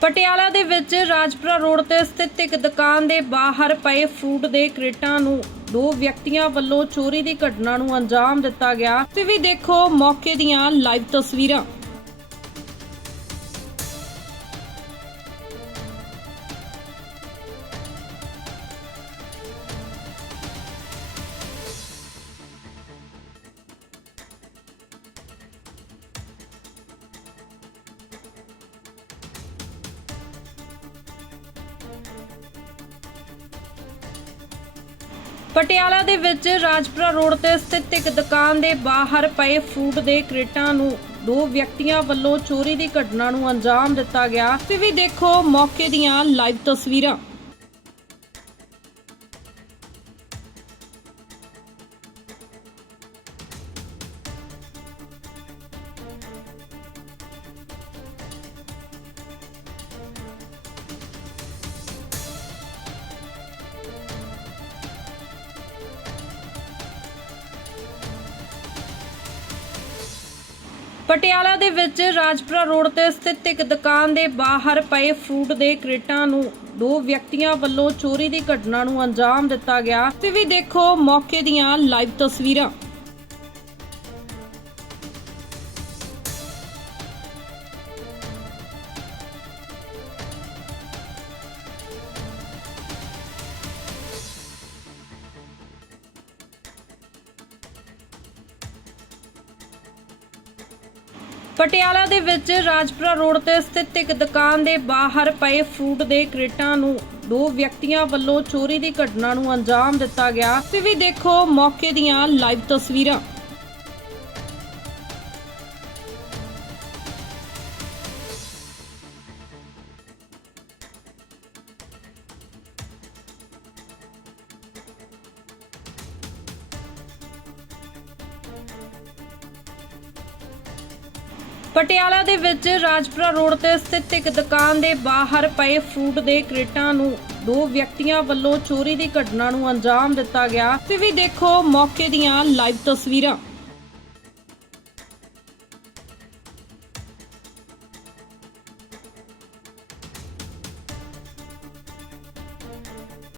ਪਟਿਆਲਾ ਦੇ ਵਿੱਚ ਰਾਜਪੁਰਾ ਰੋਡ ਤੇ ਸਥਿਤ ਇੱਕ ਦੁਕਾਨ ਦੇ ਬਾਹਰ ਪਏ ਫਰੂਟ ਦੇ ਕ੍ਰੇਟਾਂ ਨੂੰ ਦੋ ਵਿਅਕਤੀਆਂ ਵੱਲੋਂ ਚੋਰੀ ਦੀ ਘਟਨਾ ਨੂੰ ਅੰਜਾਮ ਦਿੱਤਾ ਗਿਆ। ਤੁਸੀਂ ਵੀ ਦੇਖੋ ਮੌਕੇ ਦੀਆਂ ਲਾਈਵ ਤਸਵੀਰਾਂ। ਪਟਿਆਲਾ ਦੇ ਵਿੱਚ ਰਾਜਪੁਰਾ ਰੋਡ ਤੇ ਸਥਿਤ ਇੱਕ ਦੁਕਾਨ ਦੇ ਬਾਹਰ ਪਏ ਫਰੂਟ ਦੇ ਕ੍ਰੇਟਾਂ ਨੂੰ ਦੋ ਵਿਅਕਤੀਆਂ ਵੱਲੋਂ ਚੋਰੀ ਦੀ ਘਟਨਾ ਨੂੰ ਅੰਜਾਮ ਦਿੱਤਾ ਗਿਆ। ਤੁਸੀਂ ਵੀ ਦੇਖੋ ਮੌਕੇ ਦੀਆਂ ਲਾਈਵ ਤਸਵੀਰਾਂ। ਪਟਿਆਲਾ ਦੇ ਵਿੱਚ ਰਾਜਪੁਰਾ ਰੋਡ ਤੇ ਸਥਿਤ ਇੱਕ ਦੁਕਾਨ ਦੇ ਬਾਹਰ ਪਏ ਫਰੂਟ ਦੇ ਕ੍ਰੇਟਾਂ ਨੂੰ ਦੋ ਵਿਅਕਤੀਆਂ ਵੱਲੋਂ ਚੋਰੀ ਦੀ ਘਟਨਾ ਨੂੰ ਅੰਜਾਮ ਦਿੱਤਾ ਗਿਆ। ਤੁਸੀਂ ਵੀ ਦੇਖੋ ਮੌਕੇ ਦੀਆਂ ਲਾਈਵ ਤਸਵੀਰਾਂ। ਪਟਿਆਲਾ ਦੇ ਵਿੱਚ ਰਾਜਪੁਰਾ ਰੋਡ ਤੇ ਸਥਿਤ ਇੱਕ ਦੁਕਾਨ ਦੇ ਬਾਹਰ ਪਏ ਫਰੂਟ ਦੇ ਕ੍ਰੇਟਾਂ ਨੂੰ ਦੋ ਵਿਅਕਤੀਆਂ ਵੱਲੋਂ ਚੋਰੀ ਦੀ ਘਟਨਾ ਨੂੰ ਅੰਜਾਮ ਦਿੱਤਾ ਗਿਆ। ਤੁਸੀਂ ਵੀ ਦੇਖੋ ਮੌਕੇ ਦੀਆਂ ਲਾਈਵ ਤਸਵੀਰਾਂ। ਪਟਿਆਲਾ ਦੇ ਵਿੱਚ ਰਾਜਪੁਰਾ ਰੋਡ ਤੇ ਸਥਿਤ ਇੱਕ ਦੁਕਾਨ ਦੇ ਬਾਹਰ ਪਏ ਫਰੂਟ ਦੇ ਕ੍ਰੇਟਾਂ ਨੂੰ ਦੋ ਵਿਅਕਤੀਆਂ ਵੱਲੋਂ ਚੋਰੀ ਦੀ ਘਟਨਾ ਨੂੰ ਅੰਜਾਮ ਦਿੱਤਾ ਗਿਆ। ਤੁਸੀਂ ਵੀ ਦੇਖੋ ਮੌਕੇ ਦੀਆਂ ਲਾਈਵ ਤਸਵੀਰਾਂ।